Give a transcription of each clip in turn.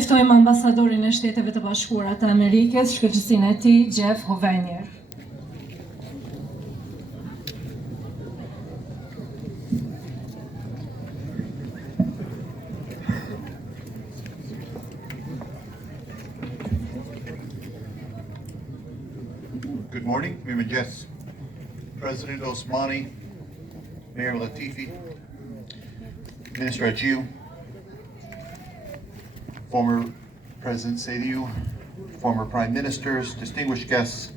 Ftojmë ambasadorin e Shteteve të Bashkuara të Amerikës, shkëlqësinë e tij, Jeff Hovenier. Good morning, Mirëmëngjes. President Osmani, Mayor Latifi, Minister Agiu, former President Seydiu, former Prime Ministers, distinguished guests,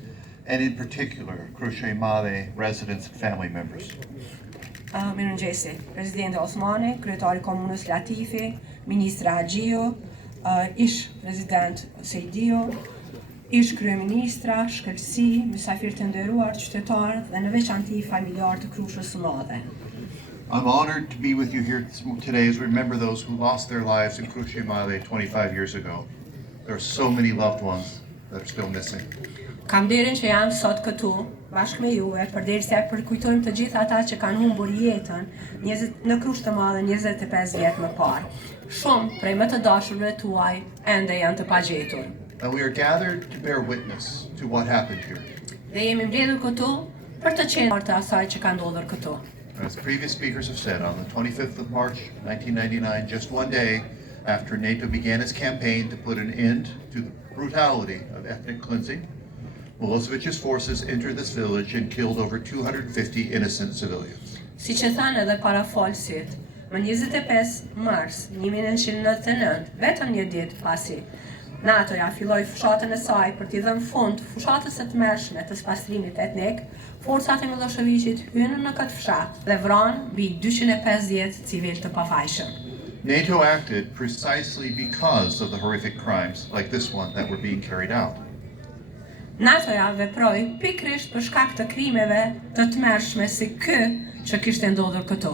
and in particular, Krushë, Madhe, residents and family members. Mirëmëngjesi, Presidenti Osmani, Kryetari Komunës Latifi, Ministra Agiu, ish President Seydiu, ish Kryeministra, shkëlqësi, mysafirë të nderuar, qytetarë dhe në veçanti familjarë të Krushës së Madhe. I'm honored to be with you here today as we remember those who lost their lives in Krushë Madhe 25 years ago. There are so many loved ones that are still missing. Kam nderin që jam sot këtu bashkë me juve përderisa përkujtojmë të gjithë ata që kanë humbur jetën në Krushë të Madhe 25 vjet më parë. Shumë prej më të dashurve tuaj ende janë të pagjetur. And we are gathered to bear witness to what happened here. Dhe jemi mbledhur këtu për të qenë të asaj që ka ndodhur këtu. As previous speakers have said, on the 25th of March 1999, just one day after NATO began its campaign to put an end to the brutality of ethnic cleansing, Milosevic's forces entered this village and killed over 250 innocent civilians. Si që thanë edhe parafolësit, më 25 mars 1999, vetëm një ditë pasi NATO-ja filloi fushatën e saj për t'i dhënë fund fushatës së tmerrshme të spastrimit etnik, forcat e Milosevicit hynën në këtë fshat dhe vranë mbi 250 civil të pafajshëm. NATO acted precisely because of the horrific crimes like this one that were being carried out. NATO-ja veproi pikërisht për shkak të krimeve të tmerrshme si ky që kishte ndodhur këtu.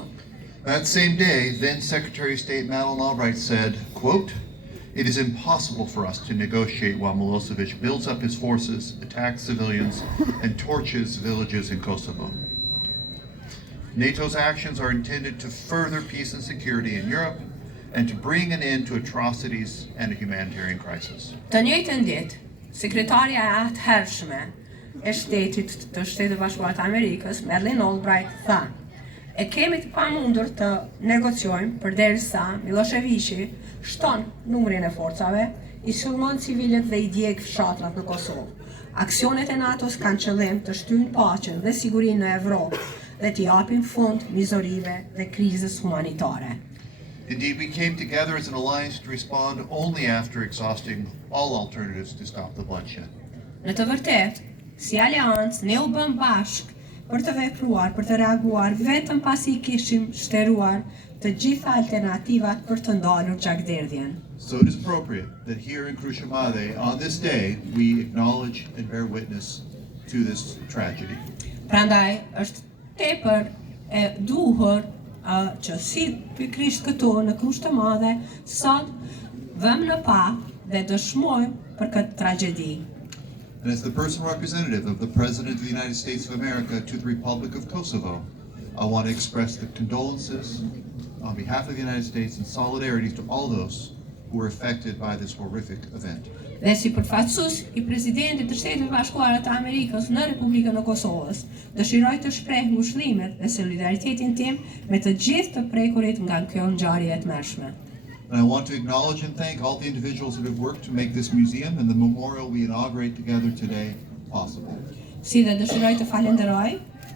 That same day, then Secretary of State Madeleine Albright said, quote, "It is impossible for us to negotiate while Milosevic builds up his forces, attacks civilians, and torches villages in Kosovo. NATO's actions are intended to further peace and security in Europe and to bring an end to atrocities and a humanitarian crisis." Të njëjtën ditë, sekretarja e atëhershme e Shtetit të Shtetit Bashkuar të Amerikës, Madeleine Albright, tha: "E kemi të pamundur të negociojmë përderisa Miloševiqi shton numrin e forcave, i sulmon civilet dhe i djeg fshatrat në Kosovë. Aksionet e NATO-s kanë qëllim të shtyjnë paqen dhe sigurinë në Evropë dhe t'i japin fund mizorive dhe krizës humanitare." Indeed, we came together as an alliance to respond only after exhausting all alternatives to stop the bloodshed. Në të vërtetë, si aleancë ne u bëm bashkë për të vepruar, për të reaguar vetëm pasi kishim shtëruar të gjitha alternativat për të ndalur gjakderdhjen. So it is appropriate that here in Krushë Madhe, on this day, we acknowledge and bear witness to this tragedy. Prandaj është tepër e duhur që si pikërisht këtu në Krushë të Madhe sot vëmë në pa dhe dëshmojmë për këtë tragjedi. And as the personal representative of the President of the United States of America to the Republic of Kosovo, I want to express the condolences on behalf of the United States and solidarity to all those who were affected by this horrific event. Dhe si përfaqësues i Presidentit të Shtetit Bashkuar të Amerikës në Republikën e Kosovës, dëshiroj të shpreh ngushëllimet dhe solidaritetin tim me të gjithë të prekurit nga kjo ngjarje e tmerrshme. And I want to acknowledge and thank all the individuals that have worked to make this museum and the memorial we inaugurate together today possible. Si dhe dëshiroj të falenderoj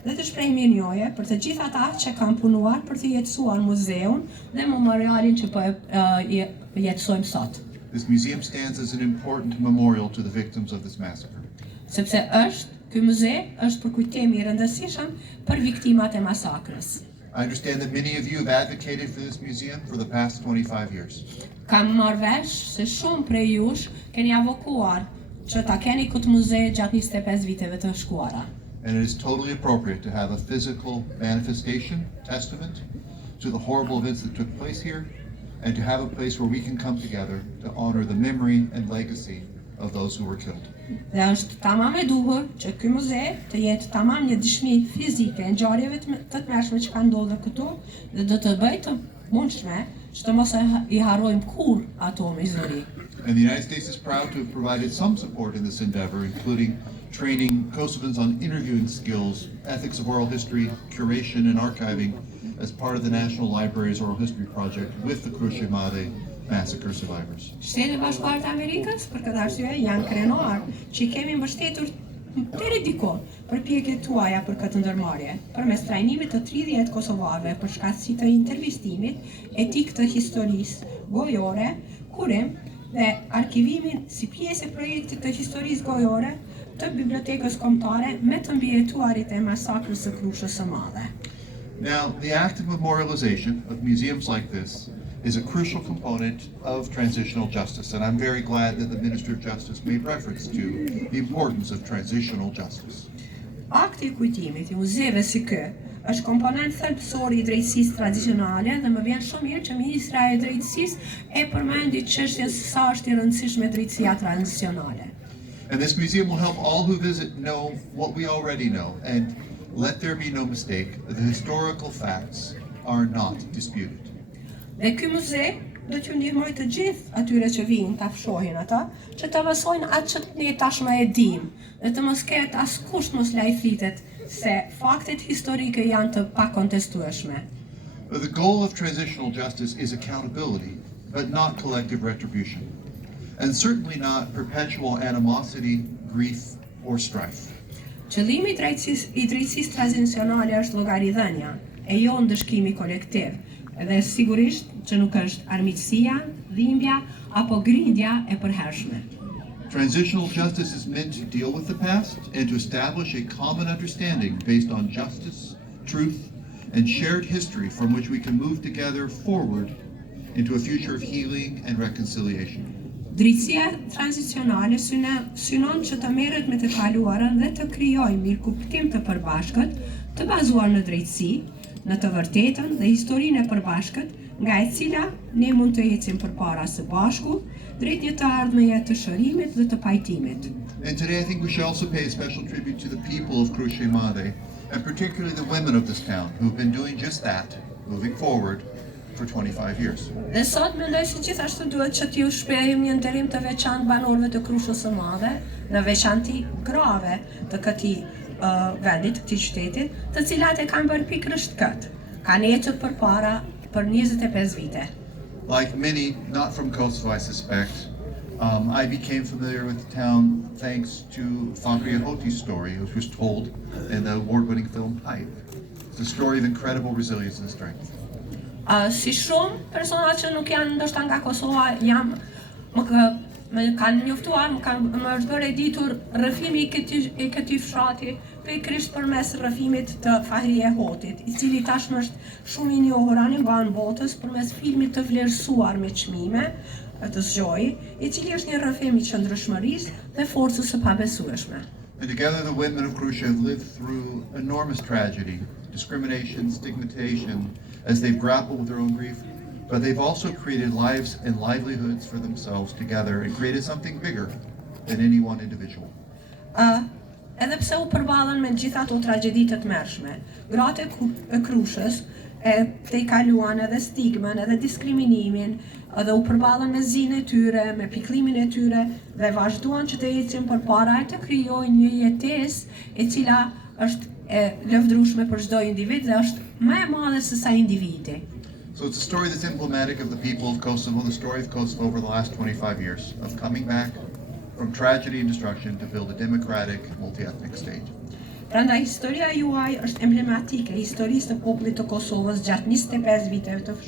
dhe të shpreh mirënjohje për të gjithë ata që kanë punuar për të jetësuar muzeun dhe memorialin që po jetësojmë sot. This museum stands as an important memorial to the victims of this massacre. Sepse ky muze është për kujtim i rëndësishëm për viktimat e masakrës. I understand that many of you have advocated for this museum for the past 25 years. Kam marrë vesh se shumë prej jush keni avokuar që ta keni këtë muze gjatë 25 viteve të shkuara. And it is totally appropriate to have a physical manifestation, testament to the horrible events that took place here, and to have a place where we can come together to honor the memory and legacy of those who were killed. Dhe është tamam e duhur që ky muze të jetë tamam një dëshmi fizike e ngjarjeve të tmerrshme që kanë ndodhur këtu dhe do të bëjë të mundshme që të mos I harrojmë kur ato mizori. And the United States is proud to have provided some support in this endeavor, including training Kosovans on interviewing skills, ethics of oral history, curation, and archiving as part of the National Library's Oral History Project with the Krushë Madhe massacre survivors. Shtetet e Bashkuara të Amerikës për këtë arsye janë krenar që I kemi mbështetur deri diku përpjekjet tuaja për këtë ndërmarrje, përmes trajnimit të 30 kosovarëve për shkatësi të intervistimit, etikë të historisë gojore, kurim dhe arkivimin si pjesë e projektit të historisë gojore të bibliotekës kombëtare me të mbijetuarit e masakrës së Krushës së Madhe. Now, the active memorialization of museums like this is a crucial component of transitional justice, and I'm very glad that the Minister of Justice made reference to the importance of transitional justice. Akti I kujtimit I muzeve si ky është komponent thelbësor I drejtësisë tradicionale dhe më vjen shumë mirë që Ministra e Drejtësisë e përmendi çështjen se sa është I rëndësishme drejtësia tranzicionale. And this museum will help all who visit know what we already know, and let there be no mistake, the historical facts are not disputed. Dhe ky muze do t'ju ndihmoj të gjithë atyre që vinë ta fshohin ata, që të mësojnë atë që ne tashmë e dim, dhe të mos ketë askush mos lajthitet se faktet historike janë të pakontestueshme. The goal of transitional justice is accountability, but not collective retribution, and certainly not perpetual animosity, grief, or strife. Qëllimi I drejtësisë tranzicionale është llogaridhënia, e jo ndëshkimi kolektiv, dhe sigurisht që nuk është armiqësia, dhimbja apo grindja e përhershme. Transitional justice is meant to deal with the past and to establish a common understanding based on justice, truth, and shared history from which we can move together forward into a future of healing and reconciliation. Drejtësia tranzicionale synon që të merret me të kaluarën dhe të krijojë mirëkuptim të përbashkët, të bazuar në drejtësi, në të vërtetën dhe historinë e përbashkët, nga e cila ne mund të ecim përpara së bashku, drejt një të ardhmeje të shërimit dhe të pajtimit. And today I think we should also pay a special tribute to the people of Krushë Madhe, and particularly the women of this town who have been doing just that, moving forward, for 25 years. Dhe sot mendoj se gjithashtu duhet që t'ju shprehim një nderim të veçantë banorëve të Krushës së Madhe, në veçanti grave të këtij vendit, këtij qytetit, të cilat e kanë bërë pikërisht këtë. Kanë ecur përpara për 25 vite. Like many not from Kosovo, I suspect, I became familiar with the town thanks to Fagri Hoti's story, which was told in the award-winning film Pipe. It's a story of incredible resilience and strength. Si shumë persona që nuk janë ndoshta nga Kosova më kanë njoftuar, më është bërë e ditur rrëfimi I këtij fshati, pikërisht përmes rrëfimit të Fahri Hotit, I cili tashmë është shumë I njohur anë botës përmes filmit të vlerësuar me çmime të zgjoji, I cili është një rrëfim I qëndrueshmërisë dhe forcës së pabesueshme. And together the women of Krushë have lived through enormous tragedy, discrimination, stigmatization, as they've grappled with their own grief, but they've also created lives and livelihoods for themselves together and created something bigger than any one individual. Edhe pse u përballen me gjitha ato tragjedi të tmerrshme, gratë e Krushës të I kaluan edhe stigmën, edhe diskriminimin, edhe u përballen me zinë e tyre, me pikëllimin e tyre dhe vazhduan që të ecin përpara e të krijojnë një jetesë e cila është e lëvdrueshme për çdo individ dhe është më e madhe se sa individi. So it's a story that's emblematic of the people of Kosovo, the story of Kosovo over the last 25 years, of coming back from tragedy and destruction to build a democratic, multi-ethnic state. Prandaj historia juaj është emblematike e historisë të popullit të Kosovës gjatë 25 viteve të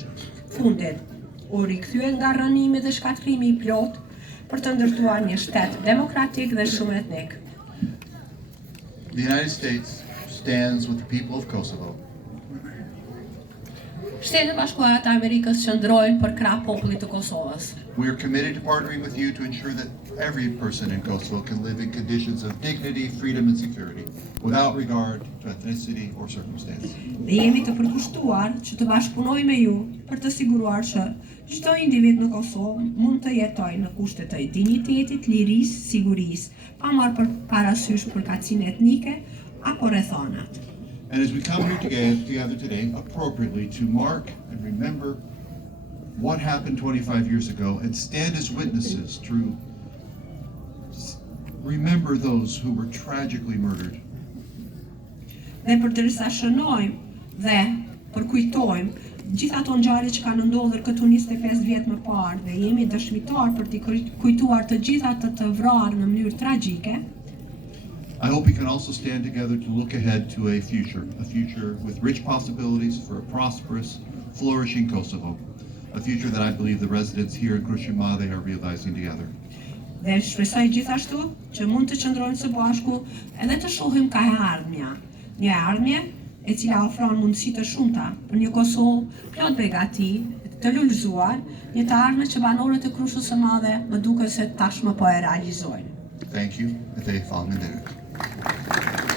fundit. U rikthyet nga rënimi dhe shkatërimi I plot për të ndërtuar një shtet demokratik dhe shumë etnik. The United States stands with the people of Kosovo. Shtetet e Bashkuara të Amerikës qëndrojnë për krah popullit të Kosovës. We are committed to partnering with you to ensure that every person in Kosovo can live in conditions of dignity, freedom, and security, without regard to ethnicity or circumstance. Dhe jemi të përkushtuar që të bashkëpunojmë me ju për të siguruar që çdo individ në Kosovë mund të jetojë në kushte të dinjitetit, lirisë, sigurisë, pa marrë parasysh përkatësinë etnike apo rrethonat. And as we come here together today, appropriately to mark and remember what happened 25 years ago and stand as witnesses to remember those who were tragically murdered. Dhe përderisa shënojmë dhe përkujtojmë gjithë ato ngjarje që kanë ndodhur këtu 25 vjet më parë dhe jemi dëshmitar për t'i kujtuar të gjitha të vrarë në mënyrë tragjike. I hope we can also stand together to look ahead to a future with rich possibilities for a prosperous, flourishing Kosovo, a future that I believe the residents here in Krushë Madhe are realizing together. Dhe shpresoj gjithashtu që mund të qëndrojmë së bashku edhe të shohim ka ardhmja, një ardhmje e cila ofron mundësi të shumta për një Kosovë plot begati, të lullëzuar, një të ardhme që banorët e Krushës së Madhe më duket se tashmë po e realizojnë. Thank you. Madhe.